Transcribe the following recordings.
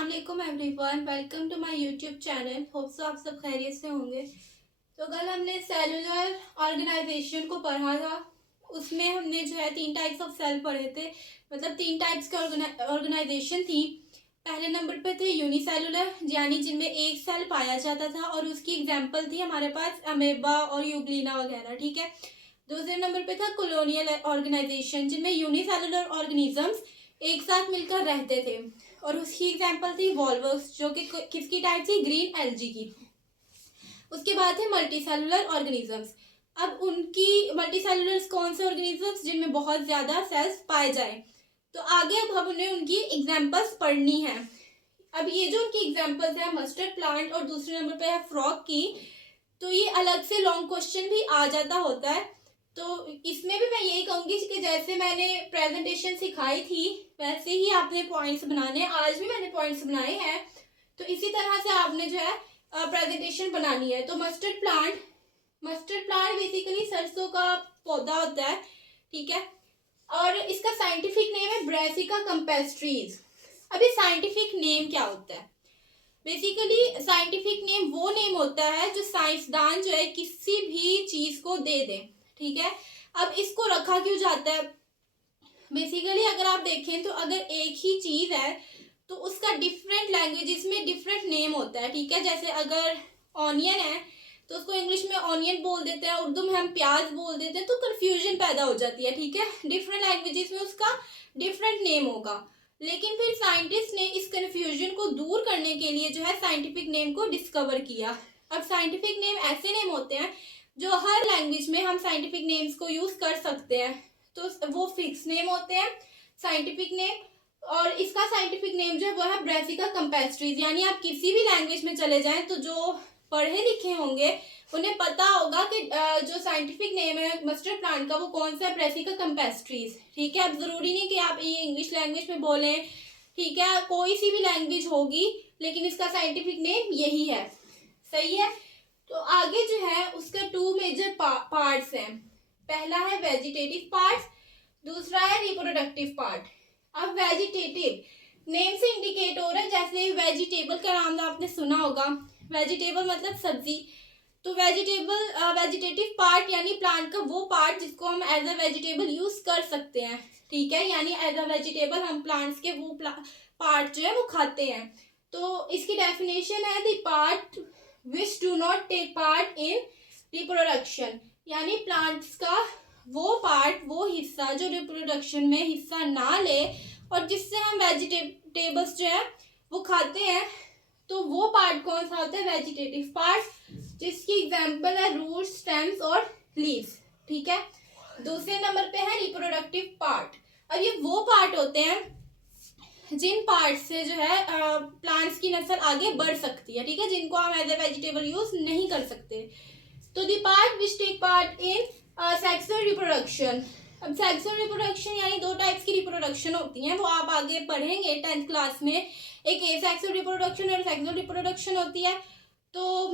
अस्सलाम वालेकुम everyone, welcome to my YouTube channel. Hope so आप सब खैरियत से होंगे। तो कल हमने सेलुलर ऑर्गेनाइजेशन को पढ़ा था। उसमें हमने जो है 3 टाइप्स ऑफ सेल पढ़े थे, मतलब 3 टाइप्स के ऑर्गेनाइजेशन थी। पहले नंबर पे थे यूनिसेलुलर, यानी जिनमें एक सेल पाया जाता था और उसकी एग्जाम्पल थी हमारे पास अमेबा और यूग्लिना वगैरह, ठीक है। दूसरे नंबर पे था कॉलोनियल ऑर्गेनाइजेशन, जिनमें यूनिसेलुलर ऑर्गेनिजम्स एक साथ मिलकर रहते थे और उसकी एग्जांपल थी वॉल्वस, जो कि किसकी टाइप थी, ग्रीन एल्गी की। उसके बाद थे मल्टीसेलुलर ऑर्गेनिजम्स। अब उनकी मल्टीसेलुलर कौन से ऑर्गेनिजम्स जिनमें बहुत ज्यादा सेल्स पाए जाए। तो आगे अब हमने उनकी एग्जांपल्स पढ़नी है। अब ये जो उनकी एग्जांपल्स है मस्टर्ड प्लांट और दूसरे नंबर पे है फ्रॉग की, तो ये अलग से लॉन्ग क्वेश्चन भी आ जाता होता है। तो इसमें भी मैं यही कहूंगी कि जैसे मैंने प्रेजेंटेशन सिखाई थी वैसे ही आपने पॉइंट्स बनाने, आज भी मैंने पॉइंट्स बनाए हैं, तो इसी तरह से आपने जो है प्रेजेंटेशन बनानी है। तो मस्टर्ड प्लांट बेसिकली सरसों का पौधा होता है, ठीक है। और इसका साइंटिफिक नेम है ब्रासिका कैम्पेस्ट्रीज। अभी साइंटिफिक नेम क्या होता है? बेसिकली साइंटिफिक नेम वो नेम होता है जो साइंसदान जो है किसी भी चीज को दे दे, ठीक है। अब इसको रखा क्यों जाता है? बेसिकली अगर आप देखें तो अगर एक ही चीज है तो उसका डिफरेंट लैंग्वेजेस में डिफरेंट नेम होता है, ठीक है। जैसे अगर ऑनियन है तो उसको इंग्लिश में ऑनियन बोल देते हैं, उर्दू में हम प्याज बोल देते हैं, तो कंफ्यूजन पैदा हो जाती है, ठीक है। डिफरेंट लैंग्वेजेस में उसका डिफरेंट नेम होगा। लेकिन फिर साइंटिस्ट ने इस कंफ्यूजन को दूर करने के लिए जो है साइंटिफिक नेम को डिस्कवर किया। अब साइंटिफिक नेम ऐसे नेम होते हैं जो हर लैंग्वेज में हम साइंटिफिक नेम्स को यूज कर सकते हैं, तो वो फिक्स नेम होते हैं साइंटिफिक नेम। और इसका साइंटिफिक नेम जो है वो है ब्रासिका कैम्पेस्ट्रीज। यानी आप किसी भी लैंग्वेज में चले जाएं तो जो पढ़े लिखे होंगे उन्हें पता होगा कि जो साइंटिफिक नेम है मस्टर्ड प्लांट का वो कौन सा है, ब्रासिका कैम्पेस्ट्रीज, ठीक है। अब जरूरी नहीं कि आप ये इंग्लिश लैंग्वेज में बोलें, ठीक है, कोई सी भी लैंग्वेज होगी लेकिन इसका साइंटिफिक नेम यही है, सही है। तो आगे जो है उसका 2 मेजर पार्ट्स हैं। पहला है वेजिटेटिव पार्ट, दूसरा है रिप्रोडक्टिव पार्ट। अब वेजिटेटिव नेम से इंडिकेट हो रहा है, जैसे वेजिटेबल का नाम आपने सुना होगा, वेजिटेबल मतलब सब्जी। तो वेजिटेटिव पार्ट यानी प्लांट का वो पार्ट जिसको हम एज अ वेजिटेबल यूज कर सकते हैं, ठीक है। यानी एज अ वेजिटेबल हम प्लांट्स के वो पार्ट जो है वो खाते हैं। तो इसकी डेफिनेशन है the part which do not take part in reproduction, यानी प्लांट्स का वो पार्ट, वो हिस्सा जो रिप्रोडक्शन में हिस्सा ना ले और जिससे हम वेजिटेबल्स जो है वो खाते हैं। तो वो पार्ट कौन सा होता है? वेजिटेटिव पार्ट, जिसकी एग्जांपल है रूट, स्टेम्स और लीव्स, ठीक है। दूसरे नंबर पे है रिप्रोडक्टिव पार्ट। अब ये वो पार्ट होते हैं जिन पार्ट से जो है प्लांट्स की नस्ल आगे बढ़ सकती है, ठीक है, जिनको हम एज ए वेजिटेबल यूज नहीं कर सकते। तो the part which take part in sexual reproduction. अब सेक्सुअल रिप्रोडक्शन यानी 2 टाइप्स की रिप्रोडक्शन होती हैं, वो आप आगे पढ़ेंगे 10th क्लास में। एक एसेक्सुअल रिप्रोडक्शन और सेक्सुअल रिप्रोडक्शन होती है। तो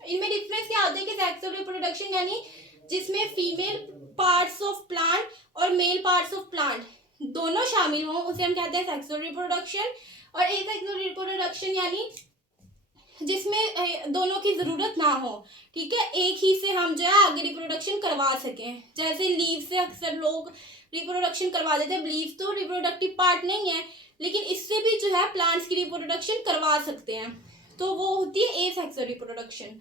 इनमें डिफरेंस क्या होता है कि सेक्सुअल रिप्रोडक्शन यानी जिसमें फीमेल पार्ट्स ऑफ प्लांट और मेल पार्ट्स ऑफ प्लांट दोनों शामिल हों उसे हम कहते हैं सेक्सुअल रिप्रोडक्शन। और एसेक्सुअल रिप्रोडक्शन यानी जिसमें दोनों की जरूरत ना हो, ठीक है, एक ही से हम जो है आगे रिप्रोडक्शन करवा सकें। जैसे लीव से अक्सर लोग रिप्रोडक्शन करवा देते हैं, लीव तो रिप्रोडक्टिव पार्ट नहीं है लेकिन इससे भी जो है प्लांट्स की रिप्रोडक्शन करवा सकते हैं, तो वो होती है एसेक्सुअल रिप्रोडक्शन।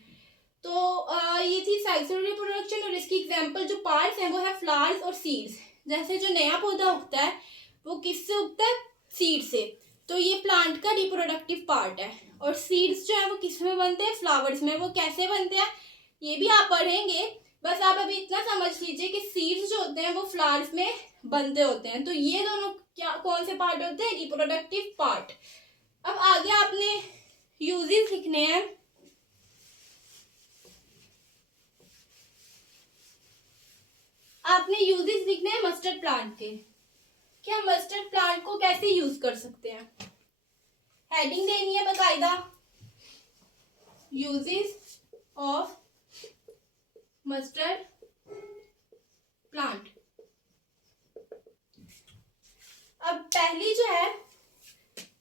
तो ये थी सेक्सुअल रिप्रोडक्शन और इसकी एग्जांपल जो पार्ट्स हैं वो है फ्लावर्स और सीड्स। जैसे जो नया पौधा उगता है वो किससे उगता है? सीड से। तो ये प्लांट का रिप्रोडक्टिव पार्ट है। और सीड्स जो है वो किस में बनते हैं? फ्लावर्स में। वो कैसे बनते हैं ये भी आप पढ़ेंगे, बस आप अभी इतना समझ लीजिए कि सीड्स जो होते हैं वो फ्लावर्स में बनते होते हैं। तो ये दोनों क्या कौन से पार्ट होते हैं? Reproductive part. अब आगे आपने यूजेस लिखने हैं। आपने यूजेस लिखने हैं मस्टर्ड प्लांट के, कि हम मस्टर्ड प्लांट को कैसे यूज कर सकते हैं। हेडिंग देनी है बकायदा, यूजेस ऑफ मस्टर्ड प्लांट। अब पहली जो है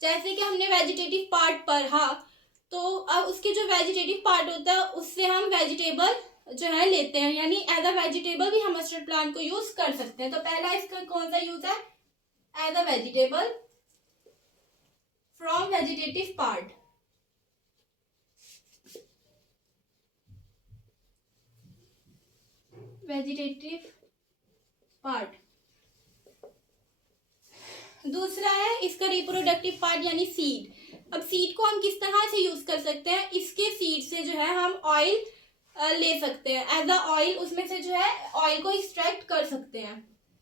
जैसे कि हमने वेजिटेटिव पार्ट पढ़ा, तो अब उसके जो वेजिटेटिव पार्ट होता है उससे हम वेजिटेबल जो है लेते हैं, यानी एज अ वेजिटेबल भी हम मस्टर्ड प्लांट को यूज कर सकते हैं। तो पहला इसका कौन सा यूज है, as a vegetable from vegetative part. Vegetative part. दूसरा है इसका रिप्रोडक्टिव पार्ट यानी सीड। अब सीड को हम किस तरह से यूज कर सकते हैं, इसके सीड से जो है हम ऑयल ले सकते हैं एज अ ऑयल, उसमें से जो है ऑयल को एक्सट्रैक्ट कर सकते हैं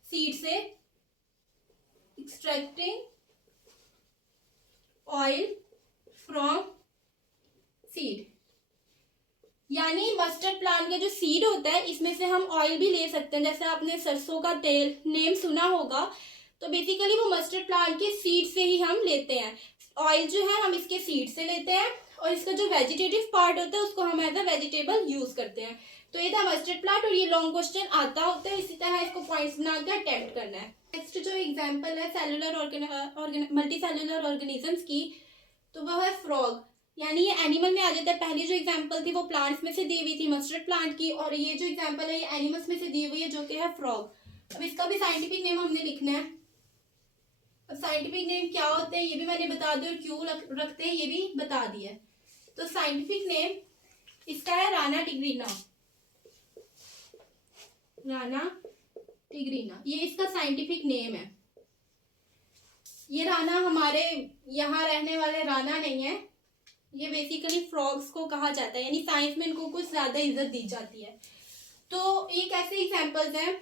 सीड से, एक्सट्रैक्टिंग ऑयल फ्रॉम सीड। यानी मस्टर्ड प्लांट का जो सीड होता है इसमें से हम ऑयल भी ले सकते हैं। जैसे आपने सरसों का तेल नेम सुना होगा, तो बेसिकली वो मस्टर्ड प्लांट के सीड से ही हम लेते हैं। ऑयल जो है हम इसके सीड से लेते हैं, और इसका जो वेजिटेटिव पार्ट होता है उसको हम एज अ वेजिटेबल यूज करते हैं। तो ये था मस्टर्ड प्लांट, और ये लॉन्ग क्वेश्चन आता होता है, इसी तरह इसको पॉइंट्स बना के अटेम्प्ट करना है। नेक्स्ट जो एग्जाम्पल है सेलुलर मल्टी सेलुलर ऑर्गेनिजम्स की, तो वह है फ्रॉग। यानी ये एनिमल में आ जाता है। पहली जो एग्जांपल थी वो प्लांट्स में से दी हुई थी मस्टर्ड प्लांट की, और ये जो एग्जांपल है ये एनिमल्स में से दी हुई है जो कि है फ्रॉग। अब इसका भी साइंटिफिक नेम हमने लिखना है। अब साइंटिफिक नेम क्या होते हैं ये भी मैंने बता दिया, और क्यों रखते हैं ये भी बता दिया। तो साइंटिफिक नेम इसका है राना टिग्रीना। राना टिग्रीना ये इसका साइंटिफिक नेम है। ये राना हमारे यहाँ रहने वाले राना नहीं है, ये बेसिकली फ्रॉग्स को कहा जाता है, यानी साइंस में इनको कुछ ज्यादा इज्जत दी जाती है। तो एक ऐसे एग्जांपल्स हैं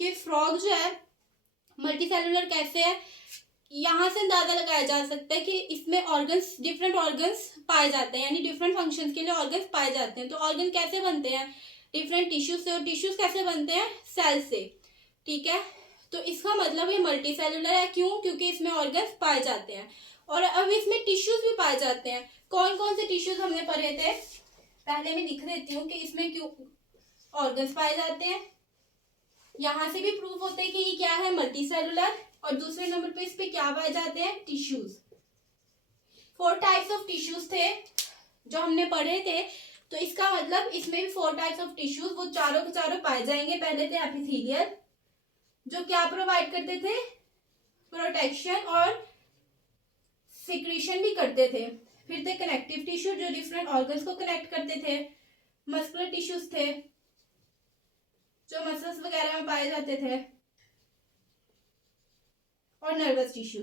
कि फ्रॉग जो है मल्टी सेलुलर कैसे है, यहाँ से अंदाजा लगाया जा सकता है कि इसमें ऑर्गन्स, डिफरेंट ऑर्गन्स पाए जाते हैं, यानी डिफरेंट फंक्शंस के लिए ऑर्गन्स पाए जाते हैं। तो ऑर्गन कैसे बनते हैं, डिफरेंट टिश्यूज से, और टिश्यूज कैसे बनते हैं, सेल से। ठीक है, तो इसका मतलब ये मल्टी सेलुलर है। क्यों, क्योंकि इसमें ऑर्गन्स पाए जाते हैं, और अब इसमें टिश्यूज भी पाए जाते हैं। कौन कौन से टिश्यूज हमने पढ़े थे, पहले मैं लिख देती हूँ कि इसमें क्यों ऑर्गन्स पाए जाते हैं। यहाँ से भी प्रूफ होता है कि ये क्या है, मल्टी सेलुलर। और दूसरे नंबर पे इस पे क्या पाए जाते हैं, टिश्यूज। 4 टाइप्स ऑफ टिश्यूज थे जो हमने पढ़े थे, तो इसका मतलब इसमें भी 4 टाइप्स ऑफ टिश्यूज, वो चारों के चारों पाए जाएंगे। पहले थे एपिथेलियल, जो क्या प्रोवाइड करते थे, प्रोटेक्शन और सिक्रीशन भी करते थे। फिर थे कनेक्टिव टिश्यू, जो डिफरेंट ऑर्गन्स को कनेक्ट करते थे। मस्कुलर टिश्यूज थे, जो मसल्स वगैरह में पाए जाते थे। और नर्वस टिश्यू,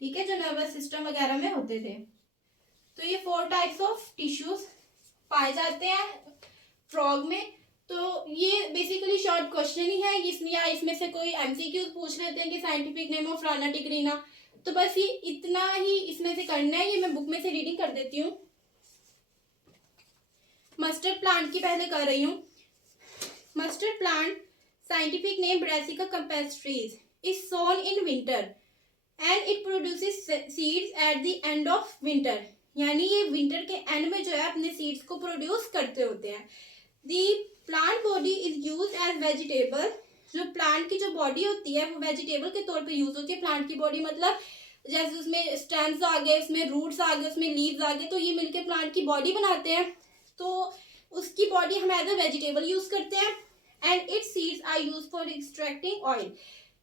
ठीक है, जो नर्वस सिस्टम वगैरह में होते थे। तो ये 4 टाइप्स ऑफ टिश्यूज पाए जाते हैं फ्रॉग में। तो ये बेसिकली शॉर्ट क्वेश्चन ही है, इसमें से कोई एमसीक्यूज पूछ लेते हैं कि scientific name of Rana tigrina, तो बस ये इतना ही इसमें से करना है। ये मैं बुक में से रीडिंग कर देती हूँ। मस्टर्ड प्लांट की पहले कर रही हूँ। Mustard plant scientific name Brassica campestris is sown in winter and it produces seeds at the end of winter. यानी ये विंटर के एंड में जो है अपने सीड्स को प्रोड्यूस करते होते हैं। The plant body is use as vegetable. जो प्लांट की जो बॉडी होती है वो वेजिटेबल के तौर पे यूज होती है। प्लांट की बॉडी मतलब जैसे उसमें स्टेम्स आ गए, उसमें रूट्स आ गए, उसमें लीव्स आ गए, तो ये मिलके प्लांट की बॉडी बनाते हैं। तो उसकी बॉडी हम एज अ वेजिटेबल यूज करते हैं। And its seeds are use for extracting oil.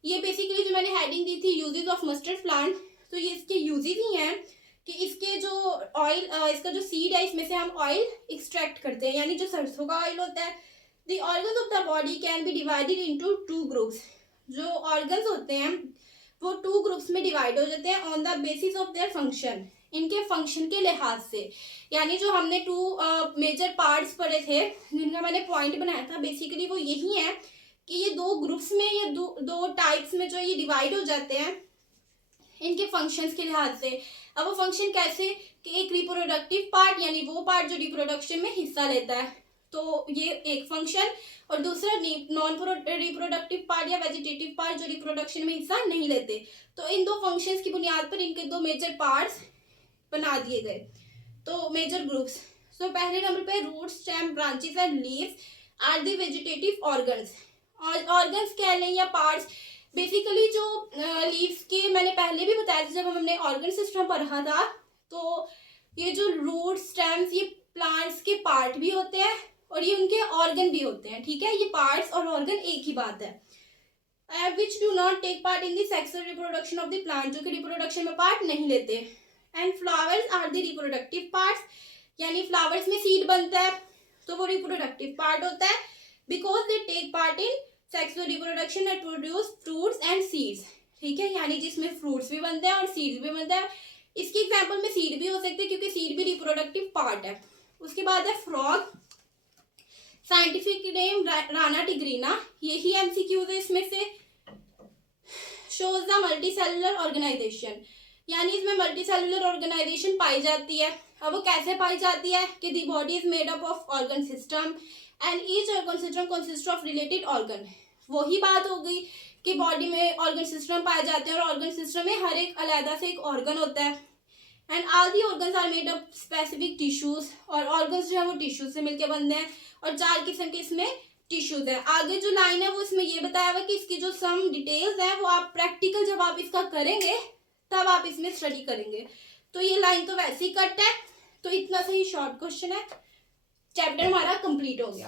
ये बेसिकली जो मैंने हेडिंग दी थी यूजेस ऑफ मस्टर्ड प्लांट, तो ये इसके यूजेस ही हैं कि इसके जो ऑयल, इसका जो सीड है इसमें से हम ऑयल एक्सट्रैक्ट करते हैं, यानी जो सरसों का ऑयल होता है। The organs of the body can be divided into 2 groups. जो ऑर्गन्स होते हैं वो 2 ग्रुप्स में डिवाइड हो जाते हैं on the basis of their function, इनके फंक्शन के लिहाज से। यानी जो हमने 2 मेजर पार्ट्स पढ़े थे जिनका मैंने पॉइंट बनाया था, बेसिकली वो यही है कि ये 2 ग्रुप्स में, ये दो टाइप्स में जो ये डिवाइड हो जाते हैं इनके फंक्शंस के लिहाज से। अब वो फंक्शन कैसे कि एक रिप्रोडक्टिव पार्ट, यानी वो पार्ट जो रिप्रोडक्शन में हिस्सा लेता है, तो ये एक फंक्शन, और दूसरा नॉन रिप्रोडक्टिव पार्ट या वेजिटेटिव पार्ट जो रिप्रोडक्शन में हिस्सा नहीं लेते। तो इन 2 फंक्शंस की बुनियाद पर इनके 2 मेजर पार्ट्स बना दिए गए, तो मेजर ग्रुप्स। सो पहले नंबर पे root, stem, branches and leaves are the vegetative organs. Organs कह लें या पार्ट्स, बेसिकली जो लीव्स के मैंने पहले भी बताया था जब हमने ऑर्गन सिस्टम पढ़ा था, तो ये जो रूट स्टेम्स ये प्लांट्स के पार्ट भी होते हैं और ये उनके ऑर्गन भी होते हैं, ठीक है। ये पार्ट्स और ऑर्गन एक ही बात है। Which do not take part in the sexual reproduction of the plant, जो कि रिप्रोडक्शन में पार्ट नहीं लेते। And flowers are the reproductive parts, यानी फ्लावर्स में सीड बनता है तो वो रिप्रोडक्टिव पार्ट होता है, because they take part in sexual reproduction and produce fruits and seeds, ठीक है। यानी जिसमें फ्रूट्स भी बनते हैं और सीड्स भी बनता है। इसकी एग्जाम्पल में सीड भी हो सकते हैं क्योंकि सीड भी रिप्रोडक्टिव पार्ट है। उसके बाद है frog, scientific name Rana tigrina, यही एमसीक्यूज है इसमें से। शोज द मल्टीसेलुलर ऑर्गेनाइजेशन, यानी इसमें मल्टीसेलुलर ऑर्गेनाइजेशन पाई जाती है। अब वो कैसे पाई जाती है कि the body is made up of organ system and each organ system consist of related organ. वही बात हो गई कि बॉडी में ऑर्गन सिस्टम पाए जाते हैं और ऑर्गन सिस्टम में हर एक अलग से एक ऑर्गन होता है। And all the organs are made up specific tissues, और ऑर्गन्स जो है वो टिश्यूज से मिलकर बनते हैं और 4 किस्म के इसमें टिश्यूज है। आगे जो लाइन है वो इसमें ये बताया हुआ कि इसकी जो सम डिटेल्स है वो आप प्रैक्टिकल जब आप इसका करेंगे तब आप इसमें स्टडी करेंगे। तो ये लाइन तो वैसे ही कट है। तो इतना सही शॉर्ट क्वेश्चन है, चैप्टर हमारा कंप्लीट हो गया।